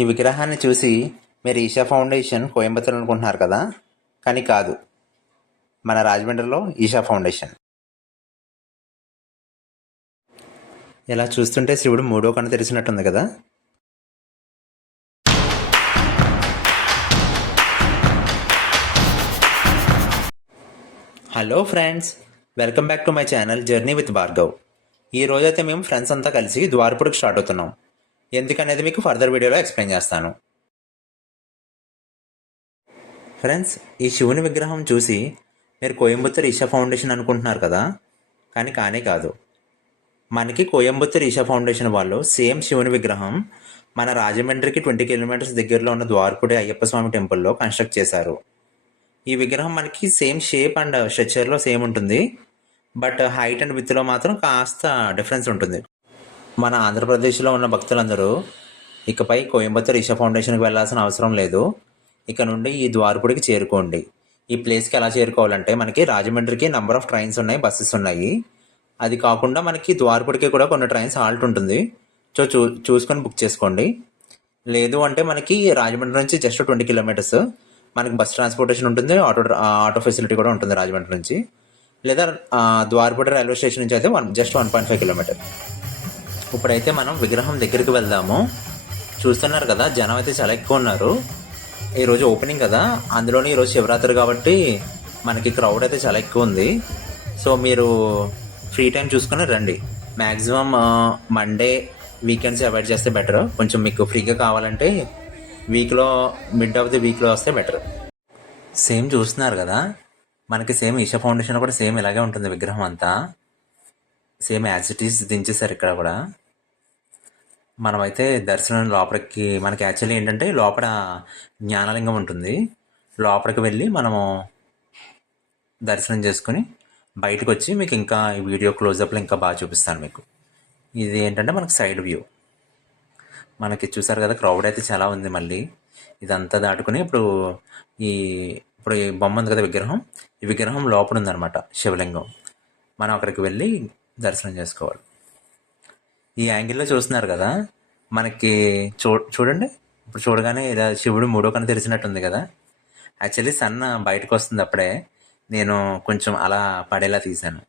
ఈ విగ్రహాన్ని చూసి మీరు ఈషా ఫౌండేషన్ కోయంబత్తూర్ అనుకుంటున్నారు కదా, కానీ కాదు, మన రాజమండ్రిలో ఈషా ఫౌండేషన్. ఇలా చూస్తుంటే శివుడు మూడో కన్ను తెరిచినట్టుంది కదా. Hello friends, welcome back to my channel journey with Bhargav. ఈ రోజైతే మేము ఫ్రెండ్స్ అంతా కలిసి ద్వారపుడికి స్టార్ట్ అవుతున్నాం. ఎందుకనేది మీకు ఫర్దర్ వీడియోలో ఎక్స్ప్లెయిన్ చేస్తాను. ఫ్రెండ్స్, ఈ శివుని విగ్రహం చూసి మీరు కోయంబత్తూర్ ఈషా ఫౌండేషన్ అనుకుంటున్నారు కదా, కానీ కానే కాదు. మనకి కోయంబత్తూర్ ఈషా ఫౌండేషన్ వాళ్ళు సేమ్ శివుని విగ్రహం మన రాజమండ్రికి 20 కిలోమీటర్స్ దగ్గరలో ఉన్న ద్వారపుడి అయ్యప్ప స్వామి టెంపుల్లో కన్స్ట్రక్ట్ చేశారు. ఈ విగ్రహం మనకి సేమ్ షేప్ అండ్ స్ట్రక్చర్లో సేమ్ ఉంటుంది, బట్ హైట్ అండ్ విత్లో మాత్రం కాస్త డిఫరెన్స్ ఉంటుంది. మన ఆంధ్రప్రదేశ్లో ఉన్న భక్తులందరూ ఇకపై కోయంబత్తూర్ ఈషా ఫౌండేషన్కి వెళ్ళాల్సిన అవసరం లేదు. ఇక నుండి ఈ ద్వారపుడికి చేరుకోండి. ఈ ప్లేస్కి ఎలా చేరుకోవాలంటే, మనకి రాజమండ్రికి నెంబర్ ఆఫ్ ట్రైన్స్ ఉన్నాయి, బస్సెస్ ఉన్నాయి. అది కాకుండా మనకి ద్వారపుడికి కూడా కొన్ని ట్రైన్స్ హాల్ట్ ఉంటుంది. సో చూసుకొని బుక్ చేసుకోండి. లేదు అంటే మనకి రాజమండ్రి నుంచి జస్ట్ 20 కిలోమీటర్స్ మనకి బస్ ట్రాన్స్పోర్టేషన్ ఉంటుంది, ఆటో ఫెసిలిటీ కూడా ఉంటుంది రాజమండ్రి నుంచి. లేదా ద్వారపుడి రైల్వే స్టేషన్ నుంచి అయితే జస్ట్ 1.5 కిలోమీటర్. ఇప్పుడైతే మనం విగ్రహం దగ్గరికి వెళ్దాము. చూస్తున్నారు కదా, జనం అయితే చాలా ఎక్కువ ఉన్నారు. ఈరోజు ఓపెనింగ్ కదా, అందులోని ఈరోజు శివరాత్రి కాబట్టి మనకి క్రౌడ్ అయితే చాలా ఎక్కువ ఉంది. సో మీరు ఫ్రీ టైం చూసుకొని రండి. మ్యాక్సిమం మండే వీకెండ్స్ అవాయిడ్ చేస్తే బెటర్. కొంచెం మీకు ఫ్రీగా కావాలంటే వీక్లో మిడ్ ఆఫ్ ది వీక్లో వస్తే బెటర్. సేమ్ చూస్తున్నారు కదా, మనకి సేమ్ ఈషా ఫౌండేషన్ కూడా సేమ్ ఇలాగే ఉంటుంది. విగ్రహం అంతా సేమ్ యాజ్ ఇట్ ఈస్ దించేశారు ఇక్కడ కూడా. మనమైతే దర్శనం లోపలికి, మనకి యాక్చువల్లీ ఏంటంటే లోపల జ్ఞానలింగం ఉంటుంది. లోపలికి వెళ్ళి మనము దర్శనం చేసుకుని బయటకు వచ్చి మీకు ఇంకా ఈ వీడియో క్లోజప్లో ఇంకా బాగా చూపిస్తాను మీకు. ఇది ఏంటంటే మనకి సైడ్ వ్యూ. మనకి చూసారు కదా, క్రౌడ్ అయితే చాలా ఉంది. మళ్ళీ ఇదంతా దాటుకుని ఇప్పుడు ఈ బొమ్మ ఉంది కదా విగ్రహం, ఈ విగ్రహం లోపల ఉందన్నమాట శివలింగం. మనం అక్కడికి వెళ్ళి దర్శనం చేసుకోవాలి. ఈ యాంగిల్లో చూస్తున్నారు కదా, మనకి చూడండి, ఇప్పుడు చూడగానే ఇలా శివుడు మూడో కన్ను తెరిచినట్టుంది కదా. యాక్చువల్లీ సన్ బయటకు వస్తుంది అప్పుడే, నేను కొంచెం అలా పడేలా తీశాను,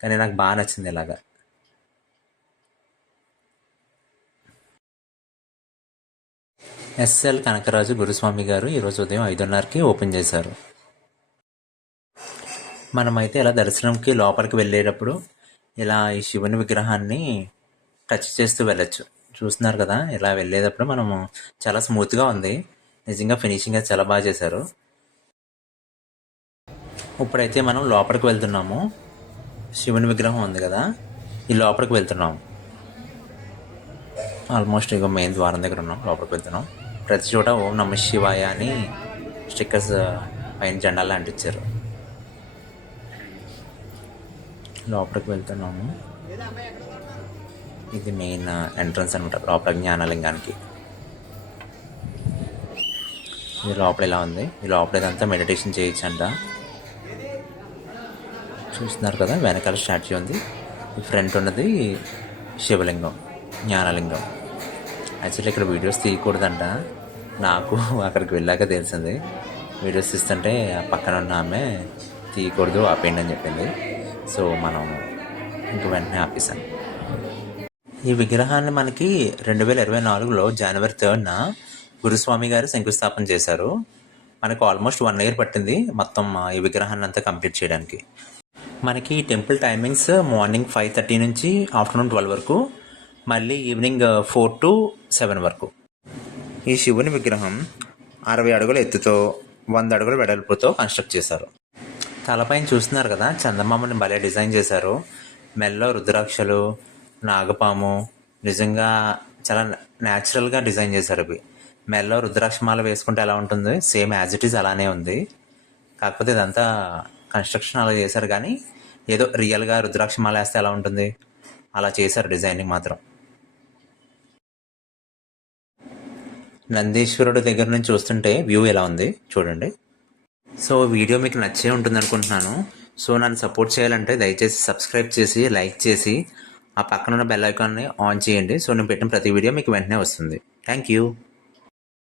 కానీ నాకు బాగా నచ్చింది ఇలాగా. ఎస్ఎల్ కనకరాజు గురుస్వామి గారు ఈరోజు ఉదయం 5:30కి ఓపెన్ చేశారు. మనమైతే ఇలా దర్శనంకి లోపలికి వెళ్ళేటప్పుడు ఇలా ఈ శివుని విగ్రహాన్ని టచ్ చేస్తూ వెళ్ళచ్చు. చూస్తున్నారు కదా, ఇలా వెళ్ళేటప్పుడు మనము చాలా స్మూత్గా ఉంది. నిజంగా ఫినిషింగ్ అయితే చాలా బాగా చేశారు. ఇప్పుడైతే మనం లోపలికి వెళ్తున్నాము. శివుని విగ్రహం ఉంది కదా, ఈ లోపలికి వెళ్తున్నాము. ఆల్మోస్ట్ ఇక మెయిన్ ద్వారం దగ్గర ఉన్నాం, లోపలికి వెళ్తున్నాం. ప్రతి చోట ఓం నమ శివాయ అని స్టిక్కర్స్ పైన జెండాలు అంటించారు. లోపలికి వెళ్తున్నాము. ఇది మెయిన్ ఎంట్రన్స్ అనమాట లోపల జ్ఞానలింగానికి. ఇది లోపల ఇలా ఉంది. ఈ లోపల ఇదంతా మెడిటేషన్ చేయొచ్చంట. చూస్తున్నారు కదా, వెనకాల స్టాచ్యూ ఉంది. ఈ ఫ్రంట్ ఉన్నది శివలింగం, జ్ఞానలింగం. యాక్చువల్లీ ఇక్కడ వీడియోస్ తీయకూడదంట, నాకు అక్కడికి వెళ్ళాక తెలిసింది. వీడియోస్ తీస్తుంటే పక్కన ఉన్న ఆమె తీయకూడదు, ఆపేయండి అని చెప్పింది. సో మనం ఇంక వెంటనే ఆపేసాను. ఈ విగ్రహాన్ని మనకి 2024లో జనవరి 3న గురుస్వామి గారు శంకుస్థాపన చేశారు. మనకు ఆల్మోస్ట్ 1 year పట్టింది మొత్తం ఈ విగ్రహాన్ని అంతా కంప్లీట్ చేయడానికి. మనకి టెంపుల్ టైమింగ్స్ మార్నింగ్ 5:30 నుంచి ఆఫ్టర్నూన్ 12 వరకు, మళ్ళీ ఈవినింగ్ 4 to 7 వరకు. ఈ శివుని విగ్రహం 60 అడుగుల ఎత్తుతో 100 అడుగుల వెడల్పుతో కన్స్ట్రక్ట్ చేశారు. తలపైన చూస్తున్నారు కదా, చందమామని భలే డిజైన్ చేశారు. మెల్లో రుద్రాక్షలు, నాగపాము, నిజంగా చాలా న్యాచురల్గా డిజైన్ చేశారు. ఇవి మెల్లో రుద్రాక్షమాల వేసుకుంటే ఎలా ఉంటుంది, సేమ్ యాజ్ ఇట్ ఈజ్ అలానే ఉంది. కాకపోతే ఇదంతా కన్స్ట్రక్షన్ అలా చేశారు, కానీ ఏదో రియల్గా రుద్రాక్షమాల వేస్తే ఎలా ఉంటుంది అలా చేశారు డిజైనింగ్ మాత్రం. నందీశ్వరుడు దగ్గర నుంచి చూస్తుంటే వ్యూ ఎలా ఉంది చూడండి. సో వీడియో మీకు నచ్చే ఉంటుంది అనుకుంటున్నాను. సో నన్ను సపోర్ట్ చేయాలంటే దయచేసి సబ్స్క్రైబ్ చేసి, లైక్ చేసి, ఆ పక్కన ఉన్న బెల్ ఐకాన్ని ఆన్ చేయండి. సో నేను పెట్టిన ప్రతి వీడియో మీకు వెంటనే వస్తుంది. Thank you.